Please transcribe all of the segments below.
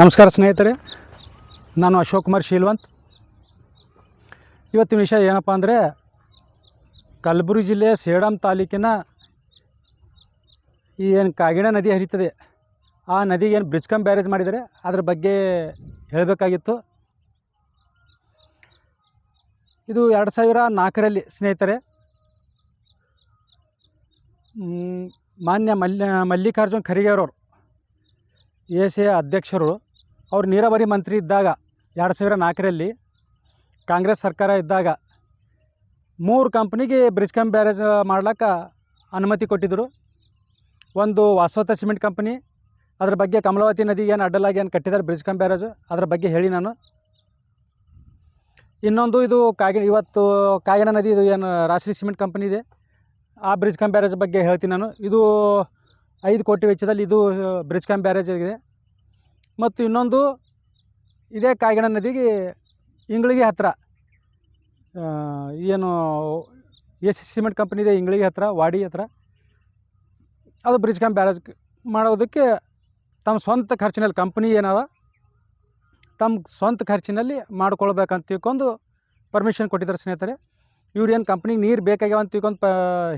ನಮಸ್ಕಾರ ಸ್ನೇಹಿತರೆ, ನಾನು ಅಶೋಕ್ ಕುಮಾರ್ ಶೀಲ್ವಂತ್. ಇವತ್ತಿನ ವಿಷಯ ಏನಪ್ಪ ಅಂದರೆ, ಕಲಬುರಗಿ ಜಿಲ್ಲೆಯ ಸೇಡಂ ತಾಲೂಕಿನ ಏನು ಕಾಗಿಣಾ ನದಿ ಹರಿತದೆ, ಆ ನದಿಗೆ ಏನು ಬ್ರಿಡ್ಜ್ ಕಮ್ ಬ್ಯಾರೇಜ್ ಮಾಡಿದ್ದಾರೆ ಅದ್ರ ಬಗ್ಗೆ ಹೇಳಬೇಕಾಗಿತ್ತು. ಇದು 2004ರಲ್ಲಿ ಸ್ನೇಹಿತರೆ ಮಾನ್ಯ ಮಲ್ಲಿಕಾರ್ಜುನ್ ಖರ್ಗೆ ಅವರು ಎ ಅಧ್ಯಕ್ಷರು, ಅವರು ನೀರಾವರಿ ಮಂತ್ರಿ ಇದ್ದಾಗ 2004ರಲ್ಲಿ ಕಾಂಗ್ರೆಸ್ ಸರ್ಕಾರ ಇದ್ದಾಗ 3 ಕಂಪ್ನಿಗೆ ಬ್ರಿಡ್ಜ್ ಕಮ್ ಬ್ಯಾರೇಜ್ ಮಾಡ್ಲಿಕ್ಕೆ ಅನುಮತಿ ಕೊಟ್ಟಿದ್ದರು. ಒಂದು ವಾಸವತ ಸಿಮೆಂಟ್ ಕಂಪ್ನಿ, ಅದ್ರ ಬಗ್ಗೆ ಕಮಲಾವತಿ ನದಿಗೆ ಏನು ಅಡ್ಡಲಾಗಿ ಏನು ಕಟ್ಟಿದ್ದಾರೆ ಬ್ರಿಡ್ಜ್ ಕಮ್ ಬ್ಯಾರೇಜ್, ಅದ್ರ ಬಗ್ಗೆ ಹೇಳಿ ನಾನು. ಇನ್ನೊಂದು ಇದು ಇವತ್ತು ಕಾಗಿಣಾ ನದಿ ಇದು ಏನು ರಾಷ್ಟ್ರೀಯ ಸಿಮೆಂಟ್ ಕಂಪ್ನಿ ಇದೆ, ಆ ಬ್ರಿಡ್ಜ್ ಕಮ್ ಬ್ಯಾರೇಜ್ ಬಗ್ಗೆ ಹೇಳ್ತೀನಿ ನಾನು. ಇದು 5 ಕೋಟಿ ವೆಚ್ಚದಲ್ಲಿ ಇದು ಬ್ರಿಡ್ಜ್ ಕಮ್ ಬ್ಯಾರೇಜ್ ಆಗಿದೆ. ಮತ್ತು ಇನ್ನೊಂದು ಇದೇ ಕಾಗಿಣಾ ನದಿಗೆ ಇಂಗ್ಳಿಗೆ ಹತ್ತಿರ ಏನು ಎಸ್ ಸಿಮೆಂಟ್ ಕಂಪ್ನಿ ಇದೆ, ಇಂಗ್ಳಿಗೆ ಹತ್ತಿರ ವಾಡಿ ಹತ್ತಿರ, ಅದು ಬ್ರಿಡ್ಜ್ ಕಮ್ ಬ್ಯಾರೇಜ್ ಮಾಡೋದಕ್ಕೆ ತಮ್ಮ ಸ್ವಂತ ಖರ್ಚಿನಲ್ಲಿ ಕಂಪ್ನಿ ಏನವ ತಮ್ಮ ಸ್ವಂತ ಖರ್ಚಿನಲ್ಲಿ ಮಾಡ್ಕೊಳ್ಬೇಕಂತ ತಿಳ್ಕೊಂಡು ಪರ್ಮಿಷನ್ ಕೊಟ್ಟಿದ್ದಾರೆ ಸ್ನೇಹಿತರೆ. ಇವ್ರು ಏನು ಕಂಪ್ನಿಗೆ ನೀರು ಬೇಕಾಗ್ಯಾವ ಅಂತ ತಿಳ್ಕೊಂಡು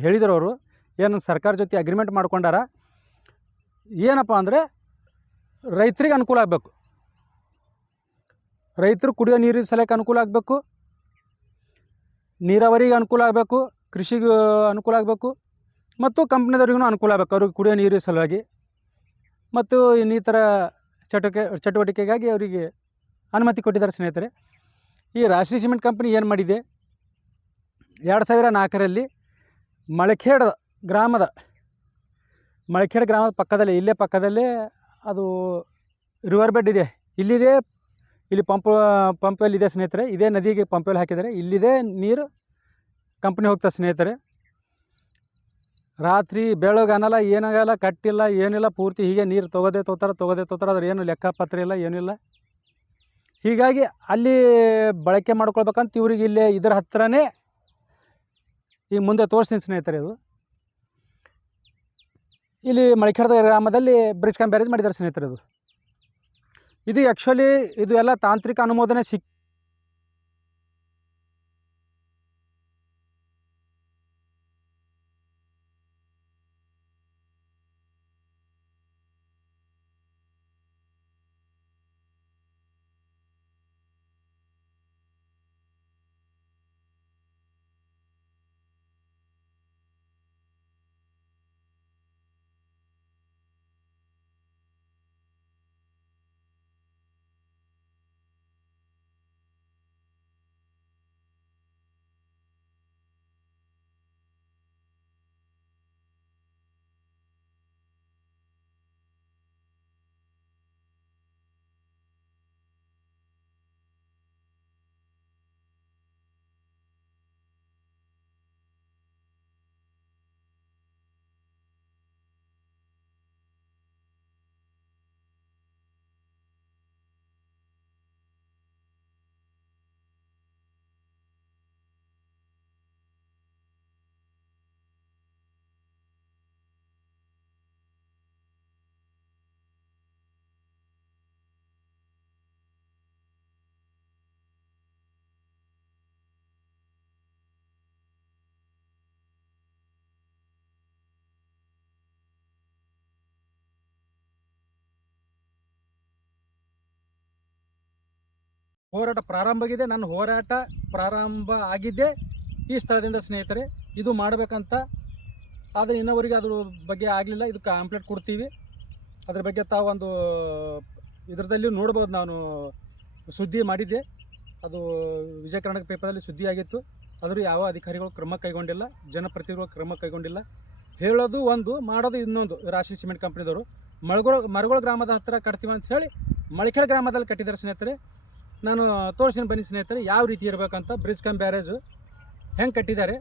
ಹೇಳಿದ್ರು. ಅವರು ಏನು ಸರ್ಕಾರ ಜೊತೆ ಅಗ್ರಿಮೆಂಟ್ ಮಾಡ್ಕೊಂಡಾರ. ಏನಪ್ಪ ಅಂದರೆ, ರೈತರಿಗೆ ಅನುಕೂಲ ಆಗಬೇಕು, ರೈತರು ಕುಡಿಯೋ ನೀರಿನ ಸಲಕ್ಕೆ ಅನುಕೂಲ ಆಗಬೇಕು, ನೀರಾವರಿಗೆ ಅನುಕೂಲ ಆಗಬೇಕು, ಕೃಷಿಗೆ ಅನುಕೂಲ ಆಗಬೇಕು, ಮತ್ತು ಕಂಪ್ನಿದವ್ರಿಗೂ ಅನುಕೂಲ ಆಗಬೇಕು, ಅವ್ರಿಗೆ ಕುಡಿಯೋ ನೀರಿನ ಸಲುವಾಗಿ ಮತ್ತು ಇನ್ನಿತರ ಚಟುವಟಿಕೆಗಾಗಿ ಅವರಿಗೆ ಅನುಮತಿ ಕೊಟ್ಟಿದ್ದಾರೆ ಸ್ನೇಹಿತರೆ. ಈ ರಾಷ್ಟ್ರೀಯ ಸಿಮೆಂಟ್ ಕಂಪ್ನಿ ಏನು ಮಾಡಿದೆ, 2004ರಲ್ಲಿ ಮಳಖೇಡ್ ಗ್ರಾಮದ ಪಕ್ಕದಲ್ಲೇ, ಇಲ್ಲೇ ಪಕ್ಕದಲ್ಲೇ ಅದು ರಿವರ್ ಬೆಡ್ ಇದೆ, ಇಲ್ಲಿ ಪಂಪ್ವೆಲ್ ಇದೆ ಸ್ನೇಹಿತರೆ. ಇದೇ ನದಿಗೆ ಪಂಪ್ವೆಲ್ ಹಾಕಿದ್ದಾರೆ, ಇಲ್ಲಿದೆ ನೀರು ಕಂಪ್ನಿ ಹೋಗ್ತದೆ ಸ್ನೇಹಿತರೆ. ರಾತ್ರಿ ಬೆಳಗನಲ್ಲ, ಏನಾಗಲ್ಲ, ಕಟ್ಟಿಲ್ಲ, ಏನಿಲ್ಲ, ಪೂರ್ತಿ ಹೀಗೆ ನೀರು ತೊಗೋದೇ ತೋತಾರೆ. ಅದ್ರ ಏನು ಲೆಕ್ಕಪತ್ರ ಇಲ್ಲ, ಏನಿಲ್ಲ. ಹೀಗಾಗಿ ಅಲ್ಲಿ ಬಳಕೆ ಮಾಡ್ಕೊಳ್ಬೇಕಂತ ಇವ್ರಿಗೆ ಇಲ್ಲೇ ಇದರ ಹತ್ತಿರನೇ ಈಗ ಮುಂದೆ ತೋರಿಸ್ತೀನಿ ಸ್ನೇಹಿತರೆ. ಇಲ್ಲಿ ಮಳಖೇಡದ ಗ್ರಾಮದಲ್ಲಿ ಬ್ರಿಡ್ಜ್ ಕಮ್ ಬ್ಯಾರೇಜ್ ಮಾಡಿದ್ದಾರೆ ಸ್ನೇಹಿತರೆ. ಇದು ಆ್ಯಕ್ಚುಲಿ ಇದು ಎಲ್ಲ ತಾಂತ್ರಿಕ ಅನುಮೋದನೆ ಹೋರಾಟ ಪ್ರಾರಂಭ ಆಗಿದೆ. ನನ್ನ ಹೋರಾಟ ಪ್ರಾರಂಭ ಆಗಿದ್ದೇ ಈ ಸ್ಥಳದಿಂದ ಸ್ನೇಹಿತರೆ. ಇದು ಮಾಡಬೇಕಂತ, ಆದರೆ ಇನ್ನೊವರೆಗೆ ಅದ್ರ ಬಗ್ಗೆ ಆಗಲಿಲ್ಲ. ಇದು ಕಂಪ್ಲೇಂಟ್ ಕೊಡ್ತೀವಿ. ಅದ್ರ ಬಗ್ಗೆ ತಾವು ಒಂದು ಇದರದಲ್ಲಿ ನೋಡ್ಬೋದು, ನಾನು ಸುದ್ದಿ ಮಾಡಿದ್ದೆ, ಅದು ವಿಜಯ ಕರ್ನಾಟಕ ಪೇಪರಲ್ಲಿ ಸುದ್ದಿ ಆಗಿತ್ತು. ಆದರೂ ಯಾವ ಅಧಿಕಾರಿಗಳು ಕ್ರಮ ಕೈಗೊಂಡಿಲ್ಲ, ಜನಪ್ರತಿನಿಧಿಗಳು ಕ್ರಮ ಕೈಗೊಂಡಿಲ್ಲ. ಹೇಳೋದು ಒಂದು, ಮಾಡೋದು ಇನ್ನೊಂದು. ರಾಷ್ಟ್ರೀಯ ಸಿಮೆಂಟ್ ಕಂಪ್ನಿದವರು ಮರಗೋಳ ಗ್ರಾಮದ ಹತ್ತಿರ ಕಟ್ತೀವಿ ಅಂತ ಹೇಳಿ ಮಳಖೇಡ್ ಗ್ರಾಮದಲ್ಲಿ ಕಟ್ಟಿದ್ದಾರೆ ಸ್ನೇಹಿತರೆ. ನಾನು ತೋರಿಸ್ತೀನಿ ಬನ್ನಿ ಸ್ನೇಹಿತರೆ, ಯಾವ ರೀತಿ ಇರಬೇಕಂತ ಬ್ರಿಡ್ಜ್ ಕಮ್ ಬ್ಯಾರೇಜು ಹೆಂಗೆ ಕಟ್ಟಿದ್ದಾರೆ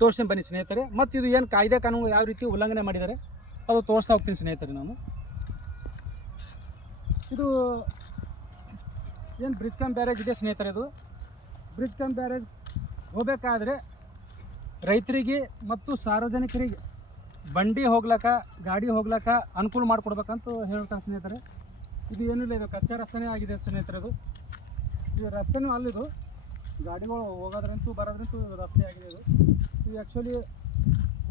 ತೋರಿಸ್ತೀನಿ ಬನ್ನಿ ಸ್ನೇಹಿತರೆ. ಮತ್ತು ಇದು ಏನು ಕಾಯ್ದೆ ಕಾನೂನು ಯಾವ ರೀತಿ ಉಲ್ಲಂಘನೆ ಮಾಡಿದ್ದಾರೆ ಅದು ತೋರಿಸ್ತಾ ಹೋಗ್ತೀನಿ ಸ್ನೇಹಿತರೆ. ನಾನು ಇದು ಏನು ಬ್ರಿಡ್ಜ್ ಕಮ್ ಬ್ಯಾರೇಜ್ ಇದೆ ಸ್ನೇಹಿತರೆ. ಇದು ಬ್ರಿಡ್ಜ್ ಕಮ್ ಬ್ಯಾರೇಜ್ ಹೋಗಬೇಕಾದ್ರೆ ರೈತರಿಗೆ ಮತ್ತು ಸಾರ್ವಜನಿಕರಿಗೆ ಬಂಡಿ ಹೋಗ್ಲಕ್ಕ, ಗಾಡಿ ಹೋಗ್ಲಕ್ಕ ಅನುಕೂಲ ಮಾಡಿಕೊಡ್ಬೇಕಂತ ಹೇಳ್ತಾರೆ ಸ್ನೇಹಿತರೆ. ಇದು ಏನಿಲ್ಲ, ಇದು ಕಚ್ಚಾ ರಸ್ತೆನೇ ಆಗಿದೆ ಸ್ನೇಹಿತರೆ. ಇದು ರಸ್ತೆನೂ ಅಲ್ಲಿದು, ಗಾಡಿಗಳು ಹೋಗೋದ್ರಂತೂ ಬರೋದ್ರಂತೂ ರಸ್ತೆ ಆಗಿದೆ. ಇದು ಆ್ಯಕ್ಚುಲಿ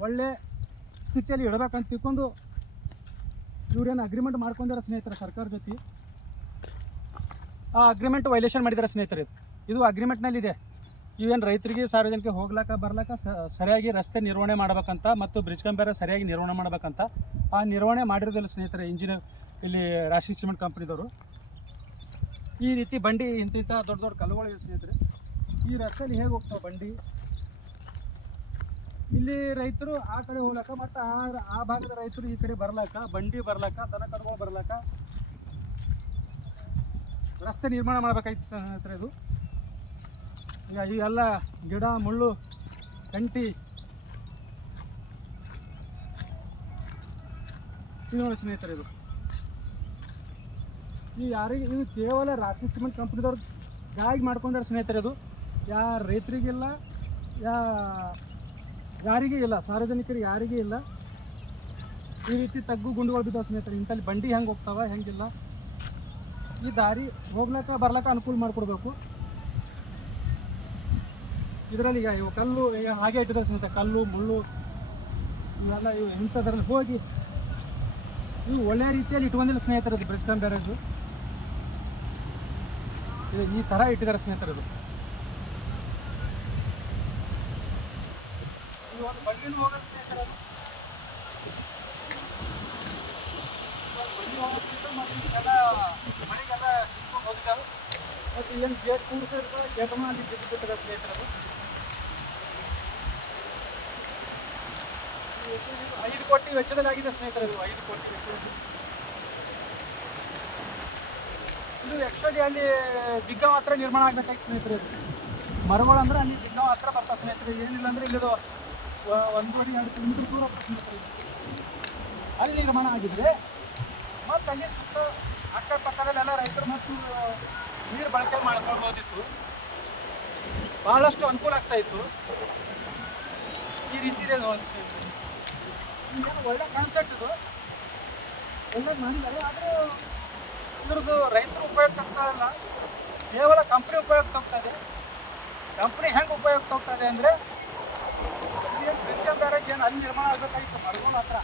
ಒಳ್ಳೆ ಸ್ಥಿತಿಯಲ್ಲಿ ಇಡಬೇಕಂತ ತಿಳ್ಕೊಂಡು ಇವ್ರೇನು ಅಗ್ರಿಮೆಂಟ್ ಮಾಡ್ಕೊಂಡಿದ್ದಾರೆ ಸ್ನೇಹಿತರೆ ಸರ್ಕಾರ ಜೊತೆ. ಆ ಅಗ್ರಿಮೆಂಟ್ ವೈಲೇಷನ್ ಮಾಡಿದ್ದಾರೆ ಸ್ನೇಹಿತರೆ. ಇದು ಅಗ್ರಿಮೆಂಟ್ನಲ್ಲಿದೆ, ಇವೇನು ರೈತರಿಗೆ ಸಾರ್ವಜನಿಕರಿಗೆ ಹೋಗ್ಲಾಕ ಬರ್ಲಾಕ ಸರಿಯಾಗಿ ರಸ್ತೆ ನಿರ್ವಹಣೆ ಮಾಡ್ಬೇಕಂತ ಮತ್ತು ಬ್ರಿಡ್ಜ್ ಕಂಪೇರ್ ಸರಿಯಾಗಿ ನಿರ್ವಹಣೆ ಮಾಡ್ಬೇಕಂತ. ಆ ನಿರ್ವಹಣೆ ಮಾಡಿರೋದಿಲ್ಲ ಸ್ನೇಹಿತರೆ ಇಂಜಿನಿಯರ್, ಇಲ್ಲಿ ರಾಶಿ ಸಿಮೆಂಟ್ ಕಂಪ್ನಿದವರು. ಈ ರೀತಿ ಬಂಡಿ ಇಂಥ ದೊಡ್ಡ ದೊಡ್ಡ ಕಲ್ಲುಗಳು ಸ್ನೇಹಿತರೆ. ಈ ರಸ್ತೆಯಲ್ಲಿ ಹೇಗೆ ಹೋಗ್ತಾವೆ ಬಂಡಿ? ಇಲ್ಲಿ ರೈತರು ಆ ಕಡೆ ಹೋಗ್ಲಾಕ ಮತ್ತು ಆ ಭಾಗದ ರೈತರು ಈ ಕಡೆ ಬರ್ಲಾಕ, ಬಂಡಿ ಬರ್ಲಾಕ, ದನ ಕರುಗಳು ಬರ್ಲಾಕ ರಸ್ತೆ ನಿರ್ಮಾಣ ಮಾಡ್ಬೇಕಾಯ್ತು ಸ್ನೇಹಿತರೆ. ಇದು ಈಗ ಇವೆಲ್ಲ ಗಿಡ ಮುಳ್ಳು ಕಂಟಿ ಇದು ನೋಡಿ ಸ್ನೇಹಿತರೆ. ಇದು ಯಾರಿಗೆ, ಇದು ಕೇವಲ ರಾಶಿ ಸಿಮೆಂಟ್ ಕಂಪ್ನಿದವ್ರು ಗಾಗಿ ಮಾಡ್ಕೊಂಡಾರೆ ಸ್ನೇಹಿತರೆ. ಇದು ಯಾರು ರೈತರಿಗಿಲ್ಲ, ಯಾರಿಗೂ ಇಲ್ಲ, ಸಾರ್ವಜನಿಕರಿಗೆ ಯಾರಿಗೂ ಇಲ್ಲ. ಈ ರೀತಿ ತಗ್ಗು ಗುಂಡುಗಳು ಬಿದ್ದಾವೆ ಸ್ನೇಹಿತರೆ. ಇಂಥಲ್ಲಿ ಬಂಡಿ ಹೆಂಗೆ ಹೋಗ್ತಾವ ಹೆಂಗಿಲ್ಲ, ಈ ದಾರಿ ಹೋಗ್ಲಾಕ ಬರ್ಲಾಕ ಅನುಕೂಲ ಮಾಡಿಕೊಡ್ಬೇಕು. ಇದರಲ್ಲಿ ಈಗ ಇವು ಕಲ್ಲು ಹಾಗೆ ಇಟ್ಟಿದ್ದಾರೆ ಸ್ನೇಹಿತರೆ, ಕಲ್ಲು ಮುಳ್ಳು ಇವೆಲ್ಲ ಇವು ಇಂಥದ್ರಲ್ಲಿ ಹೋಗಿ ಇವು ಒಳ್ಳೆಯ ರೀತಿಯಲ್ಲಿ ಇಟ್ಕೊಂಡಿಲ್ಲ ಸ್ನೇಹಿತರೆ. ಅದು ಬ್ರಿಡ್ಜ್ ಕಮ್ ಬ್ಯಾರೇಜು ಇದು ಈ ಥರ ಇಟ್ಟಿದ್ದಾರೆ ಸ್ನೇಹಿತರೆ. ಇದು ಒಂದು ಬಂಡಿನೂ ಹೋಗೋದು ಸ್ನೇಹಿತರೆ. ಬಂಡಿ ಹೋಗೋದ್ರಿಂದ ಮತ್ತು ಎಲ್ಲ ಮನೆಗೆಲ್ಲ ಸಿಕ್ಕೊಂಡು ಹೋಗಿದ್ದಾವೆ. ಮತ್ತು ಏನು ಗೇಟ್ ಕೂಡಿಸಿರ್ತಾರೆ, ಗೇಟನ್ನು ಅಲ್ಲಿ ಬಿಟ್ಟಿದ್ದಾರೆ ಸ್ನೇಹಿತರೆ. 5 ಕೋಟಿ ವೆಚ್ಚದಲ್ಲಿ ಆಗಿದೆ ಸ್ನೇಹಿತರೆ. ಇದು 5 ಕೋಟಿ ವೆಚ್ಚದಲ್ಲಿ. ಇದು ಆ್ಯಕ್ಚುಲಿ ಅಲ್ಲಿ ದಿಗ್ಗಾಂವ್ ಹತ್ರ ನಿರ್ಮಾಣ ಆಗಬೇಕಾಗಿ ಸ್ನೇಹಿತರೆ. ಮರಗಳು ಅಂದ್ರೆ ಅಲ್ಲಿ ದಿಗ್ಗಾಂವ್ ಹತ್ರ ಬರ್ತಾವೆ ಸ್ನೇಹಿತರೆ. ಏನಿಲ್ಲ ಅಂದರೆ ಇಲ್ಲಿದು 1.5-2 ಕಿಲೋಮೀಟರ್ ದೂರ ಹೋಗ್ತದೆ ಸ್ನೇಹಿತರೆ. ಅಲ್ಲಿ ನಿರ್ಮಾಣ ಆಗಿದ್ರೆ ಮತ್ತು ಅಲ್ಲಿ ಸುತ್ತ ಅಕ್ಕಪಕ್ಕದಲ್ಲೆಲ್ಲ ರೈತರು ಮತ್ತು ನೀರು ಬಳಕೆ ಮಾಡ್ಕೊಳ್ಬೋದಿತ್ತು, ಭಾಳಷ್ಟು ಅನುಕೂಲ ಆಗ್ತಾಯಿತ್ತು. ಈ ರೀತಿ ಇದೆ ಸ್ನೇಹಿತರೆ. ಏನು ಒಳ್ಳೆ ಕಾನ್ಸೆಪ್ಟ್ ಇದು, ಎಲ್ಲ ಮಾಡಿದ್ದಾರೆ. ಆದರೆ ಇದ್ರದ್ದು ರೈತರು ಉಪಯೋಗ ಆಗ್ತಾ ಇಲ್ಲ, ಕೇವಲ ಕಂಪ್ನಿ ಉಪಯೋಗ ಆಗ್ತದೆ. ಕಂಪ್ನಿ ಹೆಂಗೆ ಉಪಯೋಗ ಆಗ್ತದೆ ಅಂದರೆ ಏನು ಬ್ರಿಡ್ಜ್ ಕಮ್ ಬ್ಯಾರೇಜ್ ಏನು ಅಲ್ಲಿ ನಿರ್ಮಾಣ ಆಗಬೇಕಾಗಿತ್ತು ಮರಗೋಳ ಹತ್ರ,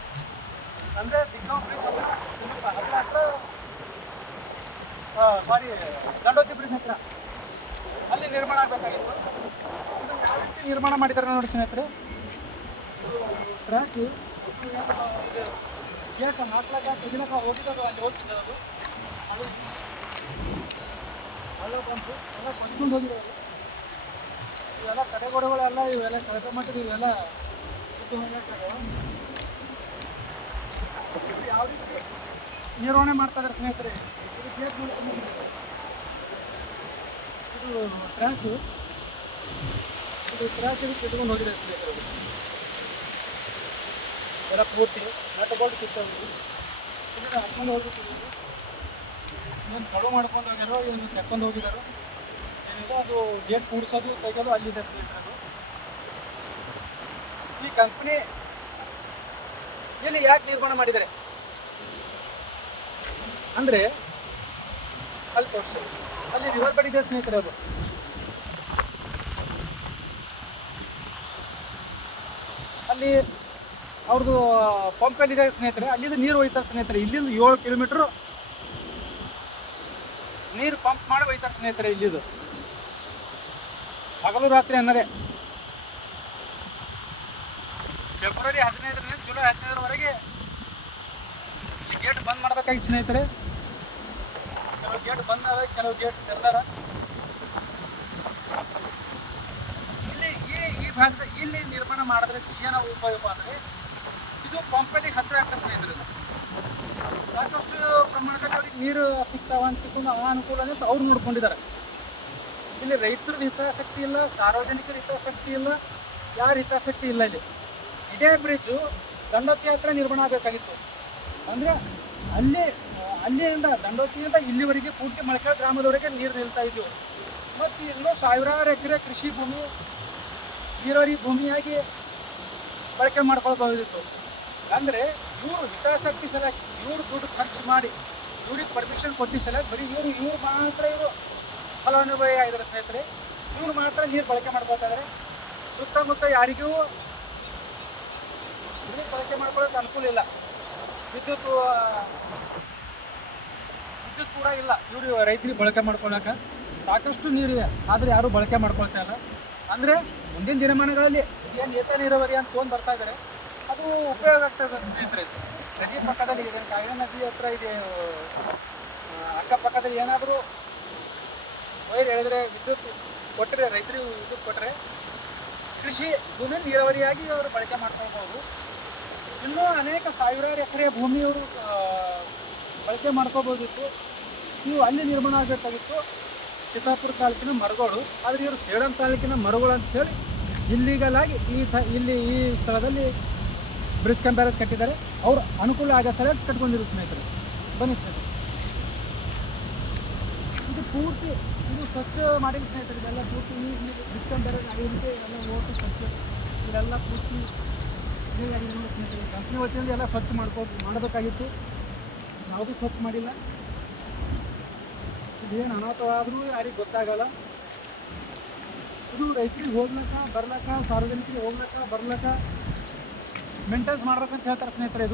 ಅಂದರೆ ದಿಗ್ಗಾಂವ್ ಬ್ರಿಡ್ಜ್ ಹತ್ರ ಸಾರಿ ಗಂಡೋತಿ ಬ್ರಿಡ್ಜ್ ಹತ್ರ ಅಲ್ಲಿ ನಿರ್ಮಾಣ ಆಗಬೇಕಾಗಿತ್ತು. ಇದು ಯಾವ ರೀತಿ ನಿರ್ಮಾಣ ಮಾಡಿದ್ದಾರೆ ನೋಡಿ ಸ್ನೇಹಿತರೆ. ಟ್ರ್ಯಾಕ್ ಗೇಟ್ ಹಾಕ್ಲಾಕ ತೆಗಿಲಾಕ ಹೋಗಿದ್ದದು, ಅಲ್ಲಿ ಹೋಗ್ತಿದ್ದದು ಅದು ಹಳ್ಳ ಬಂತು, ಎಲ್ಲ ಕೊಂಡ್ಕೊಂಡು ಹೋಗಿರೋದು. ಇವೆಲ್ಲ ತಡೆಗೋಡೆಗಳೆಲ್ಲ ಇವೆಲ್ಲ ಕಳಪೆ ಮಟ್ಟದ ಇವೆಲ್ಲ ಸುದ್ದು ಹೋಗ್ಲಾಗ್ತದೆ. ಯಾವ ರೀತಿ ನಿರ್ವಹಣೆ ಮಾಡ್ತಾ ಇದ್ದಾರೆ ಸ್ನೇಹಿತರೆ. ಇದು ಗೇಟ್ ನೋಡ್ಕೊಂಡು ಇದು ಟ್ರ್ಯಾಕ್ ಇದಕ್ಕೆ ಇಟ್ಕೊಂಡು ಹೋಗಿದೆ ಸ್ನೇಹಿತರೆ. ಎಲ್ಲ ಪೂರ್ತಿ ನಟ್ ಬೋಲ್ಟ್ ಕಿತ್ತೋಗಿ ಇದನ್ನು ಹಾಕ್ಕೊಂಡು ಹೋಗಿರ್ತೀವಿ. ಏನು ಕಳು ಮಾಡ್ಕೊಂಡು ಹೋಗ್ಯಾರೋ ಏನು ತೆಕ್ಕೊಂಡು ಹೋಗಿದ್ದಾರೋ ಏನಿದೆ, ಅದು ಗೇಟ್ ಕೂಡಿಸೋದು ತೆಗೆಯೋದು ಅಲ್ಲಿದೆ ಸ್ನೇಹಿತರೆ. ಈ ಕಂಪ್ನಿ ಇಲ್ಲಿ ಯಾಕೆ ನಿರ್ಮಾಣ ಮಾಡಿದ್ದಾರೆ ಅಂದರೆ ಅಲ್ಲಿ ತೋರಿಸಿ, ಅಲ್ಲಿ ರಿವರ್ ಬೆಡ್ ಇದೆ ಸ್ನೇಹಿತರೆ. ಅದು ಅಲ್ಲಿ ಅವ್ರದ್ದು ಪಂಪಲ್ಲಿದೆ ಸ್ನೇಹಿತರೆ. ಅಲ್ಲಿಂದ ನೀರು ಒಯ್ತಾರೆ ಸ್ನೇಹಿತರೆ. ಇಲ್ಲಿಂದ 7 ಕಿಲೋಮೀಟ್ರು ನೀರು ಪಂಪ್ ಮಾಡಿ ಒಯ್ತಾರೆ ಸ್ನೇಹಿತರೆ. ಇಲ್ಲಿದು ಹಗಲು ರಾತ್ರಿ ಅನ್ನೋದೇ. ಫೆಬ್ರವರಿ 15ರಿಂದ ಜುಲೈ 15ರವರೆಗೆ ಇಲ್ಲಿ ಗೇಟ್ ಬಂದ್ ಮಾಡ್ಬೇಕಾಗಿತ್ತು ಸ್ನೇಹಿತರೆ. ಕೆಲವು ಗೇಟ್ ಬಂದ್ ಆದ, ಕೆಲವು ಗೇಟ್ ತೆರೆದಾರ. ಇಲ್ಲಿ ಈ ಭಾಗದ ಇಲ್ಲಿ ನಿರ್ಮಾಣ ಮಾಡಿದ್ರೆ ಏನೋ ಉಪಯೋಗ ಅಂದರೆ ಇದು ಪಂಪಲ್ಲಿ ಹತ್ತಿರ ಆಗ್ತದೆ ಸ್ನೇಹಿತರೆ. ಸಾಕಷ್ಟು ಪ್ರಮಾಣದಲ್ಲಿ ಅವ್ರಿಗೆ ನೀರು ಸಿಗ್ತಾವ ಅಂತ ತಿಳ್ಕೊಂಡು ಆ ಅನುಕೂಲ ಅಂತ ಅವ್ರು ನೋಡ್ಕೊಂಡಿದ್ದಾರೆ. ಇಲ್ಲಿ ರೈತರದ್ದು ಹಿತಾಸಕ್ತಿ ಇಲ್ಲ, ಸಾರ್ವಜನಿಕರ ಹಿತಾಸಕ್ತಿ ಇಲ್ಲ, ಯಾರ ಹಿತಾಸಕ್ತಿ ಇಲ್ಲ. ಇಲ್ಲಿ ಇದೇ ಬ್ರಿಡ್ಜು ದಂಡೋತಿ ಹತ್ರ ನಿರ್ಮಾಣ ಆಗಬೇಕಾಗಿತ್ತು. ಅಂದರೆ ಅಲ್ಲಿಂದ ದಂಡೋತಿಯಿಂದ ಇಲ್ಲಿವರೆಗೆ ಪೂರ್ತಿ ಮಳಕಲ್ ಗ್ರಾಮದವರೆಗೆ ನೀರು ನಿಲ್ತಾ ಇದ್ದೀವಿ. ಮತ್ತು ಇನ್ನೂ ಸಾವಿರಾರು ಎಕರೆ ಕೃಷಿ ಭೂಮಿ ನೀರಾವರಿ ಭೂಮಿಯಾಗಿ ಬಳಕೆ ಮಾಡ್ಕೊಳ್ಬಹುದಿತ್ತು. ಅಂದರೆ ಇವರು ಹಿತಾಸಕ್ತಿ ಸಲುವಾಗಿ ಇವರು ದುಡ್ಡು ಖರ್ಚು ಮಾಡಿ ಇವ್ರಿಗೆ ಪರ್ಮಿಷನ್ ಕೊಟ್ಟಿಸಲ್ಲ, ಬರೀ ಇವ್ರು ಮಾತ್ರ ಫಲಾನುಭವಿ ಆಗಿದ್ದಾರೆ ಸ್ನೇಹಿತರೆ. ಇವ್ರು ಮಾತ್ರ ನೀರು ಬಳಕೆ ಮಾಡ್ಕೊತಾ ಇದ್ದಾರೆ. ಸುತ್ತಮುತ್ತ ಯಾರಿಗೂ ನೀರು ಬಳಕೆ ಮಾಡ್ಕೊಳ್ಳೋಕೆ ಅನುಕೂಲ ಇಲ್ಲ. ವಿದ್ಯುತ್ ಕೂಡ ಇಲ್ಲ ಇವರು ರೈತರಿಗೆ ಬಳಕೆ ಮಾಡ್ಕೊಳ್ಳೋಕೆ. ಸಾಕಷ್ಟು ನೀರಿದೆ, ಆದರೆ ಯಾರೂ ಬಳಕೆ ಮಾಡ್ಕೊಳ್ತಾ ಇಲ್ಲ. ಅಂದರೆ ಮುಂದಿನ ದಿನಮಾನಗಳಲ್ಲಿ ಏನು ಏತ ನೀರಾವರಿ ಅಂತ ತೊಗೊಂಡು ಬರ್ತಾ ಇದ್ದಾರೆ, ಅದು ಉಪಯೋಗ ಆಗ್ತದೆ ಸ್ನೇಹಿತರೆ. ನದಿ ಪಕ್ಕದಲ್ಲಿ ಇದೆ, ಕಾವೇರಿ ನದಿ ಹತ್ರ ಇದೆ, ಅಕ್ಕಪಕ್ಕದಲ್ಲಿ ಏನಾದರೂ ವೈರ್ ಎಳೆದ್ರೆ ವಿದ್ಯುತ್ ಕೊಟ್ಟರೆ, ರೈತರಿಗೆ ವಿದ್ಯುತ್ ಕೊಟ್ಟರೆ ಕೃಷಿ ಭೂಮಿ ನೀರಾವರಿಯಾಗಿ ಅವರು ಬಳಕೆ ಮಾಡ್ಕೊಳ್ಬೋದು. ಇನ್ನೂ ಅನೇಕ ಸಾವಿರಾರು ಎಕರೆ ಭೂಮಿಯವರು ಬಳಕೆ ಮಾಡ್ಕೋಬೋದಿತ್ತು. ಇವು ಅಲ್ಲಿ ನಿರ್ಮಾಣ ಆಗಬೇಕಾಗಿತ್ತು ಚಿತ್ತಾಪುರ ತಾಲೂಕಿನ ಮರಗಳು. ಆದರೆ ಇವರು ಸೇಡಂ ತಾಲೂಕಿನ ಮರಗಳು ಅಂತ ಹೇಳಿ ಇಲ್ಲಿಗಲ್ ಆಗಿ ಇಲ್ಲಿ ಈ ಸ್ಥಳದಲ್ಲಿ ಬ್ರಿಡ್ಜ್ ಕಮ್ ಬ್ಯಾರೇಜ್ ಕಟ್ಟಿದ್ದಾರೆ. ಅವ್ರು ಅನುಕೂಲ ಆಗೋ ಸರಿಯಾಗಿ ಕಟ್ಕೊಂಡಿರೋ ಸ್ನೇಹಿತರೆ. ಬನ್ನಿ ಸ್ನೇಹಿತರೆ, ಇದು ಪೂರ್ತಿ ಇದು ಸ್ವಚ್ಛ ಮಾಡಿದ ಸ್ನೇಹಿತರೆ. ಇದೆಲ್ಲ ಪೂರ್ತಿ ಬ್ರಿಡ್ಜ್ ಕಮ್ ಬ್ಯಾರೇಜ್ ಆಗಿರುತ್ತೆ. ಇದೆಲ್ಲ ಓಟು ಸ್ವಚ್ಛ, ಇದೆಲ್ಲ ಪೂರ್ತಿ ಸ್ನೇಹಿತರೆ. ಕಂಪ್ನಿ ವತಿಯಿಂದ ಎಲ್ಲ ಸ್ವಚ್ಛ ಮಾಡಬೇಕಾಗಿತ್ತು, ಯಾವುದೂ ಸ್ವಚ್ಛ ಮಾಡಿಲ್ಲ. ಇದೇನು ಅನಾಥವಾದರೂ ಯಾರಿಗೆ ಗೊತ್ತಾಗಲ್ಲ. ಇದು ರೈತರಿಗೆ ಹೋಗ್ಲಕ್ಕ ಬರ್ಲಕ್ಕ, ಸಾರ್ವಜನಿಕರಿಗೆ ಹೋಗ್ಲಕ್ಕ ಬರ್ಲಕ್ಕ ಮೇಂಟೆನ್ಸ್ ಮಾಡ್ಬೇಕಂತ ಹೇಳ್ತಾರೆ ಸ್ನೇಹಿತರೆ.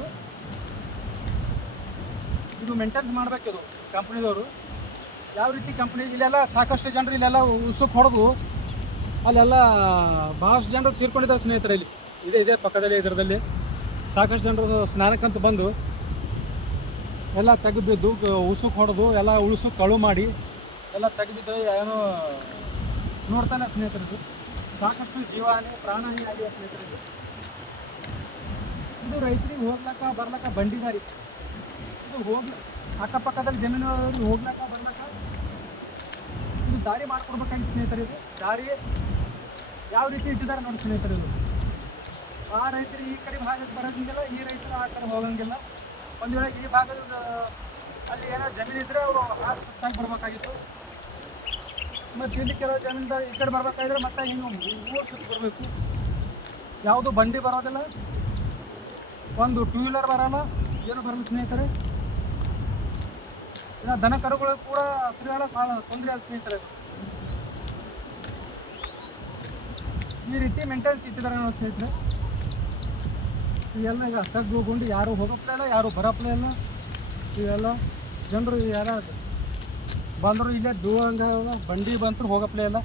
ಇದು ಮೇಂಟೆನ್ಸ್ ಮಾಡ್ಬೇಕಿದು ಕಂಪ್ನಿದವರು. ಯಾವ ರೀತಿ ಕಂಪ್ನಿ ಇಲ್ಲೆಲ್ಲ ಸಾಕಷ್ಟು ಜನರು ಇಲ್ಲೆಲ್ಲ ಉಸುಕ್ ಹೊಡೆದು ಅಲ್ಲೆಲ್ಲ ಭಾಳಷ್ಟು ಜನರು ತೀರ್ಕೊಂಡಿದ್ದಾರೆ ಸ್ನೇಹಿತರೆ. ಇಲ್ಲಿ ಇದೇ ಪಕ್ಕದಲ್ಲಿ ಇದರದಲ್ಲಿ ಸಾಕಷ್ಟು ಜನರು ಸ್ನಾನಕ್ಕಂತ ಬಂದು ಎಲ್ಲ ತೆಗೆದಿದ್ದು ಉಸುಕ್ ಹೊಡೆದು ಎಲ್ಲ ಉಳುಸು ಕಳು ಮಾಡಿ ಎಲ್ಲ ತೆಗೆದಿದ್ದು ಏನೋ ನೋಡ್ತಾನೆ ಸ್ನೇಹಿತರದು. ಸಾಕಷ್ಟು ಜೀವಹಾನಿ ಪ್ರಾಣಹಾನಿ ಆಗಿದೆ ಸ್ನೇಹಿತರದು. ಇದು ರೈತರಿಗೆ ಹೋಗ್ಲಕ್ಕ ಬರ್ಲಕ್ಕ ಬಂಡಿದಾರಿ. ಇದು ಅಕ್ಕಪಕ್ಕದಲ್ಲಿ ಜಮೀನುಗಳಲ್ಲಿ ಹೋಗ್ಲಕ್ಕ ಬರ್ಲಕ್ಕ ಇದು ದಾರಿ ಮಾಡ್ಕೊಡ್ಬೇಕಂತ ಸ್ನೇಹಿತರೆ. ಇದು ದಾರಿ ಯಾವ ರೀತಿ ಇಟ್ಟಿದ್ದಾರೆ ನೋಡಿ ಸ್ನೇಹಿತರೆ. ಇದು ಆ ರೈತರು ಈ ಕಡೆ ಭಾಗಕ್ಕೆ ಬರೋಂಗಿಲ್ಲ, ಈ ರೈತರು ಆ ಕಡೆ ಹೋಗಂಗಿಲ್ಲ. ಒಂದು ವೇಳೆ ಈ ಭಾಗದ ಅಲ್ಲಿ ಏನೋ ಜಮೀನು ಇದ್ದರೆ ಅವರು ಆ ಸುತ್ತಾಗಿ ಬರಬೇಕಾಗಿತ್ತು. ಮತ್ತು ಇಲ್ಲಿ ಕೆಲವು ಜಮೀನಿಂದ ಈ ಕಡೆ ಬರ್ಬೇಕಾದ್ರೆ ಮತ್ತೆ ಹಿಂಗೆ 3 ಸುತ್ತ ಬರಬೇಕು. ಯಾವುದು ಬಂಡಿ ಬರೋದಿಲ್ಲ, ಒಂದು 2 ವೀಲರ್ ಬರೋಲ್ಲ, ಏನು ಬರಲ್ಲ ಸ್ನೇಹಿತರೆ. ಇನ್ನು ದನ ಕರುಗಳು ಕೂಡ ತಿರುಗಾಲ ತೊಂದರೆ ಆದ ಸ್ನೇಹಿತರೆ. ಈ ರೀತಿ ಮೇಂಟೆನೆನ್ಸ್ ಇಟ್ಟಿದ್ದಾರೆ ನಾವು ಸ್ನೇಹಿತರೆ. ಇವೆಲ್ಲ ಈಗ ತಗ್ಗು ಗುಂಡು ಯಾರು ಹೋಗಪ್ಲೇ ಇಲ್ಲ, ಯಾರು ಬರಪ್ಲೇ ಇಲ್ಲ. ಇವೆಲ್ಲ ಜನರು ಯಾರು ಬಂದರು ಇಲ್ಲೇ ದೂರಂಗ ಬಂಡಿ ಬಂತರು ಹೋಗಪ್ಲೇ ಇಲ್ಲ.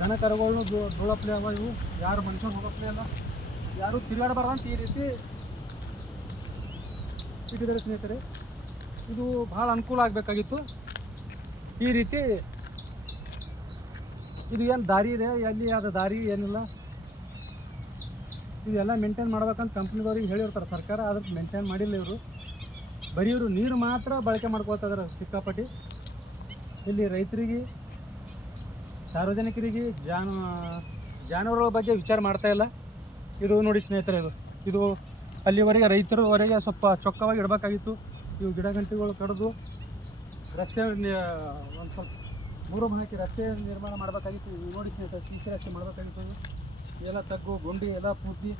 ದನ ಕರುಗಳು ದೂಳಪ್ಲೇ ಅವ. ಇವು ಯಾರು ಮನುಷ್ಯರು ಹೋಗಪ್ಲೇ ಇಲ್ಲ, ಯಾರು ತಿರುಗಾಡಬಾರ್ದಂತ ಈ ರೀತಿ ಇಟ್ಟಿದ್ದಾರೆ ಸ್ನೇಹಿತರೆ. ಇದು ಭಾಳ ಅನುಕೂಲ ಆಗಬೇಕಾಗಿತ್ತು. ಈ ರೀತಿ ಇದು ಏನು ದಾರಿ ಇದೆ, ಎಲ್ಲಿ ಅದು ದಾರಿ ಏನಿಲ್ಲ, ಇದೆಲ್ಲ ಮೇಂಟೈನ್ ಮಾಡ್ಬೇಕಂತ ಕಂಪ್ನಿದವ್ರಿಗೆ ಹೇಳಿರ್ತಾರೆ ಸರ್ಕಾರ. ಅದಕ್ಕೆ ಮೇಂಟೈನ್ ಮಾಡಿಲ್ಲ ಇವರು. ಬರೀ ಇವರು ನೀರು ಮಾತ್ರ ಬಳಕೆ ಮಾಡ್ಕೊಳ್ತಾ ಇದ್ದಾರೆ ಸಿಕ್ಕಾಪಟ್ಟಿ. ಇಲ್ಲಿ ರೈತರಿಗೆ, ಸಾರ್ವಜನಿಕರಿಗೆ, ಜಾನುವಾರುಗಳ ಬಗ್ಗೆ ವಿಚಾರ ಮಾಡ್ತಾ ಇಲ್ಲ. ಇದು ನೋಡಿ ಸ್ನೇಹಿತರೆ, ಇದು ಅಲ್ಲಿವರೆಗೆ ರೈತರವರೆಗೆ ಸ್ವಲ್ಪ ಚೊಕ್ಕವಾಗಿ ಇಡಬೇಕಾಗಿತ್ತು. ಇವು ಗಿಡ ಗಂಟೆಗಳು ಕಡಿದು ರಸ್ತೆ ಒಂದು ಸ್ವಲ್ಪ ಮೂರು ಹಾಕಿ ರಸ್ತೆ ನಿರ್ಮಾಣ ಮಾಡಬೇಕಾಗಿತ್ತು. ನೋಡಿ ಸ್ನೇಹಿತರೆ, ಸಿಸಿ ರಸ್ತೆ ಮಾಡಬೇಕಾಗಿತ್ತು. ಎಲ್ಲ ತಗ್ಗು ಗುಂಡಿ ಎಲ್ಲ ಪೂರ್ತಿ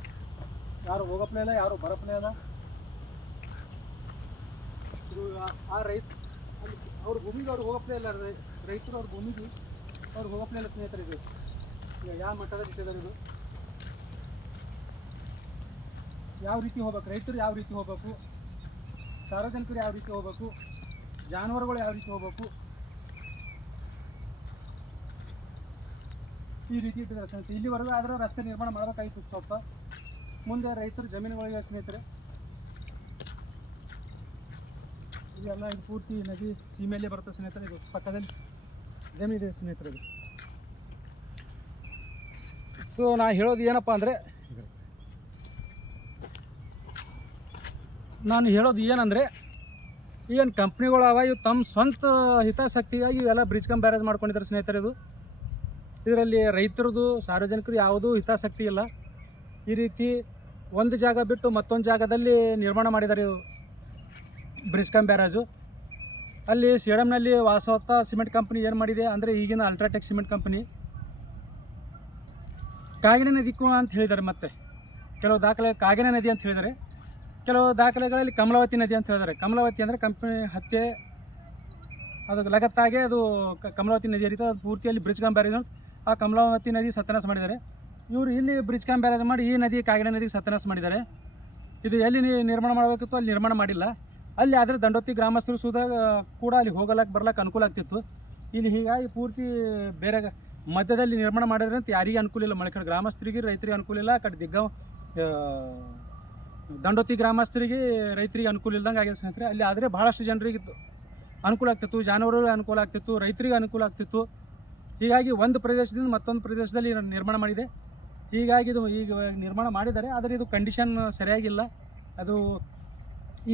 ಯಾರು ಹೋಗಪ್ಲೇ ಇಲ್ಲ, ಯಾರು ಬರಪ್ಲೇ ಇಲ್ಲ. ಇದು ಆ ಅವ್ರ ಭೂಮಿಗೆ ಅವ್ರು ಹೋಗಪ್ಲೇ ಇಲ್ಲ. ರೈತರು ಅವ್ರ ಭೂಮಿಗೆ ಅವ್ರು ಹೋಗಪ್ಲೇ ಇಲ್ಲ ಸ್ನೇಹಿತರೆ. ಇದು ಈಗ ಯಾವ ಮಟ್ಟದಲ್ಲಿ ಇಟ್ಟಿದ್ದಾರೆ, ಇದು ಯಾವ ರೀತಿ ಹೋಗ್ಬೇಕು, ರೈತರು ಯಾವ ರೀತಿ ಹೋಗ್ಬೇಕು, ಸಾರ್ವಜನಿಕರು ಯಾವ ರೀತಿ ಹೋಗ್ಬೇಕು, ಜಾನುವಾರುಗಳು ಯಾವ ರೀತಿ ಹೋಗ್ಬೇಕು, ಈ ರೀತಿ ಇಟ್ಟಿದ್ದಾರೆ ಸ್ನೇಹಿತರೆ. ಇಲ್ಲಿವರೆಗೂ ಆದರೂ ರಸ್ತೆ ನಿರ್ಮಾಣ ಮಾಡಬೇಕಾಗಿತ್ತು ಸ್ವಲ್ಪ ಮುಂದೆ ರೈತರು ಜಮೀನುಗಳಿಗೆ ಸ್ನೇಹಿತರೆ. ಇದೆಲ್ಲ ಇದು ಪೂರ್ತಿ ನದಿ ಸೀಮೆಯಲ್ಲೇ ಬರುತ್ತೆ ಸ್ನೇಹಿತರೆ. ಇದು ಪಕ್ಕದಲ್ಲಿ ಜಮೀನಿದೆ ಸ್ನೇಹಿತರೆ. ಇದು ಸೊ ನಾ ಹೇಳೋದು ಏನಪ್ಪ ಅಂದರೆ, ನಾನು ಹೇಳೋದು ಏನಂದರೆ, ಏನು ಕಂಪ್ನಿಗಳು ಅವ ಇವು ತಮ್ಮ ಸ್ವಂತ ಹಿತಾಸಕ್ತಿಗಾಗಿ ಇವೆಲ್ಲ ಬ್ರಿಡ್ಜ್ ಕಮ್ ಬ್ಯಾರೇಜ್ ಮಾಡ್ಕೊಂಡಿದ್ದಾರೆ ಸ್ನೇಹಿತರೆ. ಇದರಲ್ಲಿ ರೈತರದು ಸಾರ್ವಜನಿಕರು ಯಾವುದೂ ಹಿತಾಸಕ್ತಿ ಇಲ್ಲ. ಈ ರೀತಿ ಒಂದು ಜಾಗ ಬಿಟ್ಟು ಮತ್ತೊಂದು ಜಾಗದಲ್ಲಿ ನಿರ್ಮಾಣ ಮಾಡಿದ್ದಾರೆ ಬ್ರಿಡ್ಜ್ ಕಮ್ ಬ್ಯಾರೇಜು. ಅಲ್ಲಿ ಸೇಡಂನಲ್ಲಿ ವಾಸವತ್ತ ಸಿಮೆಂಟ್ ಕಂಪ್ನಿ ಏನು ಮಾಡಿದೆ ಅಂದರೆ, ಈಗಿನ ಅಲ್ಟ್ರಾಟೆಕ್ ಸಿಮೆಂಟ್ ಕಂಪ್ನಿ ಕಾಗಿನೆ ನದಿ ಅಂತ ಹೇಳಿದ್ದಾರೆ. ಮತ್ತು ಕೆಲವು ದಾಖಲೆ ಕಾಗಿನೆ ನದಿ ಅಂತ ಹೇಳಿದ್ದಾರೆ, ಕೆಲವು ದಾಖಲೆಗಳಲ್ಲಿ ಕಮಲಾವತಿ ನದಿ ಅಂತ ಹೇಳಿದ್ದಾರೆ. ಕಮಲಾವತಿ ಅಂದರೆ ಕಂಪ್ನಿ ಹತ್ಯೆ ಅದು ಲಗತ್ತಾಗೆ ಅದು ಕಮಲಾವತಿ ನದಿ ಹರಿತ ಅದು ಪೂರ್ತಿಯಲ್ಲಿ ಬ್ರಿಡ್ಜ್ ಕಮ್ ಬ್ಯಾರೇಜ್ ಆ ಕಮಲಾವತಿ ನದಿ ಸತ್ಯನಾಶ ಮಾಡಿದ್ದಾರೆ. ಇವರು ಇಲ್ಲಿ ಬ್ರಿಡ್ಜ್ ಕಮ್ ಬ್ಯಾರೇಜ್ ಮಾಡಿ ಈ ನದಿ ಕಾಗಿಣೆ ನದಿಗೆ ಸತ್ಯನಾಶ ಮಾಡಿದ್ದಾರೆ. ಇದು ಎಲ್ಲಿ ನಿರ್ಮಾಣ ಮಾಡಬೇಕಿತ್ತು ಅಲ್ಲಿ ನಿರ್ಮಾಣ ಮಾಡಿಲ್ಲ. ಅಲ್ಲಿ ಆದರೆ ದಂಡೋತಿ ಗ್ರಾಮಸ್ಥರು ಸುಧಾ ಕೂಡ ಅಲ್ಲಿ ಹೋಗಲಕ್ಕೆ ಬರ್ಲಕ್ಕೆ ಅನುಕೂಲ ಆಗ್ತಿತ್ತು. ಇಲ್ಲಿ ಹೀಗಾಗಿ ಪೂರ್ತಿ ಬೇರೆ ಮಧ್ಯದಲ್ಲಿ ನಿರ್ಮಾಣ ಮಾಡಿದ್ರೆ ಅಂತ ಯಾರಿಗೆ ಅನುಕೂಲ ಇಲ್ಲ. ಮಳೆ ಕಡೆ ಗ್ರಾಮಸ್ಥರಿಗೆ ರೈತರಿಗೆ ಅನುಕೂಲ ಇಲ್ಲ. ಆ ಕಡೆ ದಿಗ್ಗಾಂವ್ ದಂಡೋತಿ ಗ್ರಾಮಸ್ಥರಿಗೆ ರೈತರಿಗೆ ಅನುಕೂಲ ಇಲ್ದಂಗೆ ಆಗಿದೆ ಸ್ನೇಹಿತರೆ. ಅಲ್ಲಿ ಆದರೆ ಭಾಳಷ್ಟು ಜನರಿಗೆ ಅನುಕೂಲ ಆಗ್ತಿತ್ತು, ಜಾನುವಾರುಗಳಿಗೆ ಅನುಕೂಲ ಆಗ್ತಿತ್ತು, ರೈತರಿಗೆ ಅನುಕೂಲ ಆಗ್ತಿತ್ತು. ಹೀಗಾಗಿ ಒಂದು ಪ್ರದೇಶದಿಂದ ಮತ್ತೊಂದು ಪ್ರದೇಶದಲ್ಲಿ ನಿರ್ಮಾಣ ಮಾಡಿದೆ. ಹೀಗಾಗಿ ಇದು ಈಗ ನಿರ್ಮಾಣ ಮಾಡಿದ್ದಾರೆ, ಆದರೆ ಇದು ಕಂಡೀಷನ್ ಸರಿಯಾಗಿಲ್ಲ. ಅದು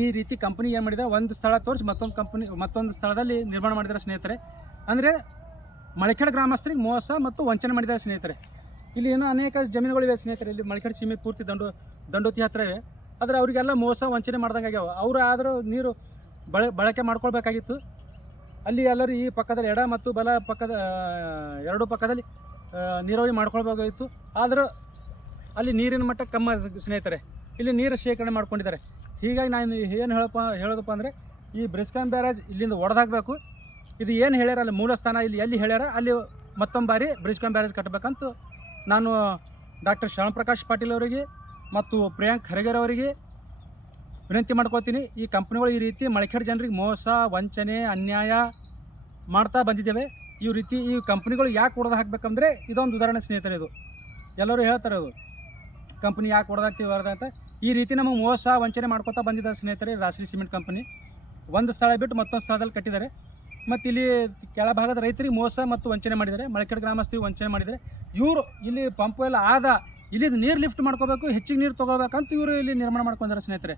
ಈ ರೀತಿ ಕಂಪ್ನಿ ಏನು ಮಾಡಿದೆ, ಒಂದು ಸ್ಥಳ ತೋರಿಸಿ ಮತ್ತೊಂದು ಸ್ಥಳದಲ್ಲಿ ನಿರ್ಮಾಣ ಮಾಡಿದ್ದಾರೆ ಸ್ನೇಹಿತರೆ. ಅಂದರೆ ಮಳಖೇಡ್ ಗ್ರಾಮಸ್ಥರಿಗೆ ಮೋಸ ಮತ್ತು ವಂಚನೆ ಮಾಡಿದ್ದಾರೆ ಸ್ನೇಹಿತರೆ. ಇಲ್ಲಿ ಏನೋ ಅನೇಕ ಜಮೀನುಗಳಿವೆ ಸ್ನೇಹಿತರೆ. ಇಲ್ಲಿ ಮಳಖೇಡ್ ಸೀಮೆ ಪೂರ್ತಿ ದಂಡೋತಿ ಹತ್ತಿರ ಇವೆ. ಆದರೆ ಅವರಿಗೆಲ್ಲ ಮೋಸ ವಂಚನೆ ಮಾಡ್ದಂಗೆ ಆಗ್ಯಾವ. ಅವರು ಆದರೂ ನೀರು ಬಳಕೆ ಮಾಡ್ಕೊಳ್ಬೇಕಾಗಿತ್ತು. ಅಲ್ಲಿ ಎಲ್ಲರೂ ಈ ಪಕ್ಕದಲ್ಲಿ ಎಡ ಮತ್ತು ಬಲ ಪಕ್ಕದ ಎರಡೂ ಪಕ್ಕದಲ್ಲಿ ನೀರಾವರಿ ಮಾಡ್ಕೊಳ್ಬೇಕಾಗಿತ್ತು. ಆದರೂ ಅಲ್ಲಿ ನೀರಿನ ಮಟ್ಟ ಕಮ್ಮ ಸ್ನೇಹಿತರೆ. ಇಲ್ಲಿ ನೀರು ಶೇಖರಣೆ ಮಾಡ್ಕೊಂಡಿದ್ದಾರೆ. ಹೀಗಾಗಿ ನಾನು ಏನು ಹೇಳೋದಪ್ಪ ಅಂದರೆ ಈ ಬ್ರಿಡ್ಜ್ ಕಮ್ ಬ್ಯಾರೇಜ್ ಇಲ್ಲಿಂದ ಒಡೆದಾಗಬೇಕು. ಇದು ಏನು ಹೇಳ್ಯಾರ ಅಲ್ಲಿ ಮೂಲ ಸ್ಥಾನ ಇಲ್ಲಿ ಎಲ್ಲಿ ಹೇಳ್ಯಾರ ಅಲ್ಲಿ ಮತ್ತೊಂದು ಬಾರಿ ಬ್ರಿಡ್ಜ್ ಕಮ್ ಬ್ಯಾರೇಜ್ ಕಟ್ಟಬೇಕಂತ ನಾನು ಡಾಕ್ಟರ್ ಶ್ಯಾಮಪ್ರಕಾಶ್ ಪಾಟೀಲ್ ಅವರಿಗೆ ಮತ್ತು ಪ್ರಿಯಾಂಕ್ ಖರ್ಗೆರ್ ಅವರಿಗೆ ವಿನಂತಿ ಮಾಡ್ಕೋತೀನಿ. ಈ ಕಂಪ್ನಿಗಳು ಈ ರೀತಿ ಮಳಖೇಡ್ ಜನರಿಗೆ ಮೋಸ ವಂಚನೆ ಅನ್ಯಾಯ ಮಾಡ್ತಾ ಬಂದಿದ್ದೇವೆ. ಈ ಕಂಪ್ನಿಗಳು ಯಾಕೆ ಹೊಡೆದು ಹಾಕಬೇಕಂದ್ರೆ ಇದೊಂದು ಉದಾಹರಣೆ ಸ್ನೇಹಿತರೆ. ಇದು ಎಲ್ಲರೂ ಹೇಳ್ತಾರೆ, ಅದು ಕಂಪ್ನಿ ಯಾಕೆ ಹೊಡೆದಾಗ್ತೀವಿ ಅಂತ. ಈ ರೀತಿ ನಮಗೆ ಮೋಸ ವಂಚನೆ ಮಾಡ್ಕೋತಾ ಬಂದಿದ್ದಾರೆ ಸ್ನೇಹಿತರೆ. ರಾಷ್ಟ್ರೀಯ ಸಿಮೆಂಟ್ ಕಂಪ್ನಿ ಒಂದು ಸ್ಥಳ ಬಿಟ್ಟು ಮತ್ತೊಂದು ಸ್ಥಳದಲ್ಲಿ ಕಟ್ಟಿದ್ದಾರೆ. ಮತ್ತು ಇಲ್ಲಿ ಕೆಳಭಾಗದ ರೈತರಿಗೆ ಮೋಸ ಮತ್ತು ವಂಚನೆ ಮಾಡಿದ್ದಾರೆ, ಮಳಖೇಡ್ ಗ್ರಾಮಸ್ಥರಿಗೆ ವಂಚನೆ ಮಾಡಿದ್ದಾರೆ. ಇವರು ಇಲ್ಲಿ ಪಂಪ್ ಎಲ್ಲ ಇಲ್ಲಿ ನೀರು ಲಿಫ್ಟ್ ಮಾಡ್ಕೋಬೇಕು, ಹೆಚ್ಚಿಗೆ ನೀರು ತೊಗೋಬೇಕಂತ ಇವರು ಇಲ್ಲಿ ನಿರ್ಮಾಣ ಮಾಡ್ಕೊಂಡಿದ್ದಾರೆ ಸ್ನೇಹಿತರೆ.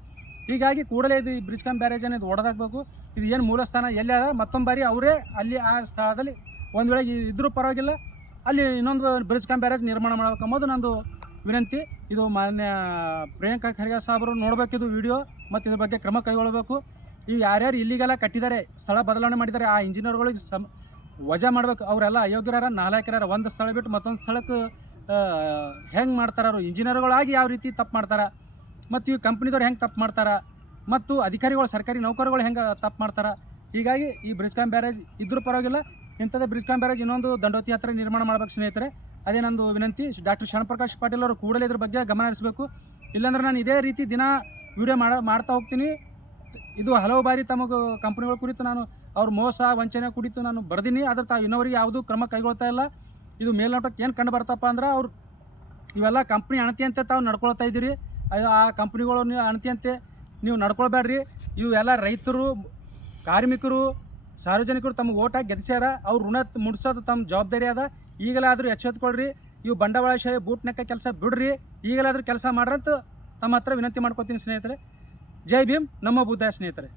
ಹೀಗಾಗಿ ಕೂಡಲೇ ಇದು ಬ್ರಿಡ್ಜ್ ಕಮ್ ಬ್ಯಾರೇಜ್ ಇದು ಹೊಡೆದಾಗಬೇಕು. ಇದು ಏನು ಮೂಲ ಸ್ಥಾನ ಎಲ್ಲಿ ಅದ ಮತ್ತೊಂದು ಬಾರಿ ಅವರೇ ಅಲ್ಲಿ ಆ ಸ್ಥಳದಲ್ಲಿ ಒಂದು ವೇಳೆ ಇದ್ರೂ ಪರವಾಗಿಲ್ಲ ಅಲ್ಲಿ ಇನ್ನೊಂದು ಬ್ರಿಡ್ಜ್ ಕಮ್ ಬ್ಯಾರೇಜ್ ನಿರ್ಮಾಣ ಮಾಡಬೇಕಂಬೋದು ನಂದು ವಿನಂತಿ. ಇದು ಮಾನ್ಯ ಪ್ರಿಯಾಂಕಾ ಖರ್ಗೆ ಸಾಹೇಬರು ನೋಡಬೇಕಿದು ವಿಡಿಯೋ ಮತ್ತು ಇದ್ರ ಬಗ್ಗೆ ಕ್ರಮ ಕೈಗೊಳ್ಳಬೇಕು. ಈಗ ಯಾರ್ಯಾರು ಇಲ್ಲಿಗೆಲ್ಲ ಕಟ್ಟಿದ್ದಾರೆ, ಸ್ಥಳ ಬದಲಾವಣೆ ಮಾಡಿದ್ದಾರೆ, ಆ ಇಂಜಿನಿಯರ್ಗಳಿಗೆ ವಜಾ ಮಾಡಬೇಕು. ಅವರೆಲ್ಲ ಅಯೋಗ್ಯರಾರ, ನಾಲಾಯಕರಾರ. ಒಂದು ಸ್ಥಳ ಬಿಟ್ಟು ಮತ್ತೊಂದು ಸ್ಥಳಕ್ಕೆ ಹೆಂಗೆ ಮಾಡ್ತಾರೋ ಇಂಜಿನಿಯರ್ಗಳಾಗಿ ಯಾವ ರೀತಿ ತಪ್ಪು ಮಾಡ್ತಾರೆ, ಮತ್ತು ಈ ಕಂಪ್ನಿದವ್ರು ಹೆಂಗೆ ತಪ್ಪು ಮಾಡ್ತಾರೆ, ಮತ್ತು ಅಧಿಕಾರಿಗಳು ಸರ್ಕಾರಿ ನೌಕರಗಳು ಹೆಂಗೆ ತಪ್ಪು ಮಾಡ್ತಾರೆ. ಹೀಗಾಗಿ ಈ ಬ್ರಿಡ್ಜ್ ಕಮ್ ಬ್ಯಾರೇಜ್ ಇದ್ರೂ ಪರವಾಗಿಲ್ಲ, ಇಂಥದ್ದೇ ಬ್ರಿಡ್ಜ್ ಕಮ್ ಬ್ಯಾರೇಜ್ ಇನ್ನೊಂದು ದಂಡೋತಿ ಹತ್ತಿರ ನಿರ್ಮಾಣ ಮಾಡ್ಬೇಕು ಸ್ನೇಹಿತರೆ. ಅದೇ ನಂದು ವಿನಂತಿ. ಡಾಕ್ಟರ್ ಶ್ಯಾಮಪ್ರಕಾಶ್ ಪಾಟೀಲ್ ಅವರು ಕೂಡಲೇ ಇದ್ರ ಬಗ್ಗೆ ಗಮನ ಹರಿಸಬೇಕು. ಇಲ್ಲಾಂದ್ರೆ ನಾನು ಇದೇ ರೀತಿ ದಿನ ವಿಡಿಯೋ ಮಾಡ್ತಾ ಹೋಗ್ತೀನಿ. ಇದು ಹಲವು ಬಾರಿ ತಮಗೆ ಕಂಪ್ನಿಗಳ ಕುರಿತು ನಾನು ಅವ್ರ ಮೋಸ ವಂಚನೆ ಕುರಿತು ನಾನು ಬರ್ದೀನಿ. ಆದ್ರೆ ತಾವು ಇನ್ನೊವರಿಗೆ ಯಾವುದೂ ಕ್ರಮ ಕೈಗೊಳ್ತಾ ಇಲ್ಲ. ಇದು ಮೇಲ್ನೋಟಕ್ಕೆ ಏನು ಕಂಡು ಬರ್ತಪ್ಪ ಅಂದ್ರೆ ಅವ್ರು ಇವೆಲ್ಲ ಕಂಪ್ನಿ ಅಣತಿಯಂತೆ ತಾವು ನಡ್ಕೊಳ್ತಾ ಇದ್ದೀರಿ. ಆ ಕಂಪ್ನಿಗಳು ನೀವು ಅಣತಿಯಂತೆ ನೀವು ನಡ್ಕೊಳ್ಬೇಡ್ರಿ. ಇವೆಲ್ಲ ರೈತರು, ಕಾರ್ಮಿಕರು, ಸಾರ್ವಜನಿಕರು ತಮಗೆ ಓಟ್ ಹಾಕಿ ಗೆದ್ಸ್ಯಾರ. ಅವ್ರು ಋಣ ಮುಡ್ಸೋದು ತಮ್ಮ ಜವಾಬ್ದಾರಿ ಅದ. ಈಗಲಾದರೂ ಎಚ್ಚೆತ್ಕೊಳ್ರಿ. ಇವು ಬಂಡವಾಳಶಾಹಿ ಬೂಟ್ನೆಕ್ಕ ಕೆಲಸ ಬಿಡ್ರಿ. ಈಗಲಾದರೂ ಕೆಲಸ ಮಾಡ್ರಂತ ತಮ್ಮ ಹತ್ರ ವಿನಂತಿ ಮಾಡ್ಕೊತೀನಿ ಸ್ನೇಹಿತರೆ. ಜೈ ಭೀಮ್, ನಮ್ಮ ಬುದ್ಧ ಸ್ನೇಹಿತರೆ.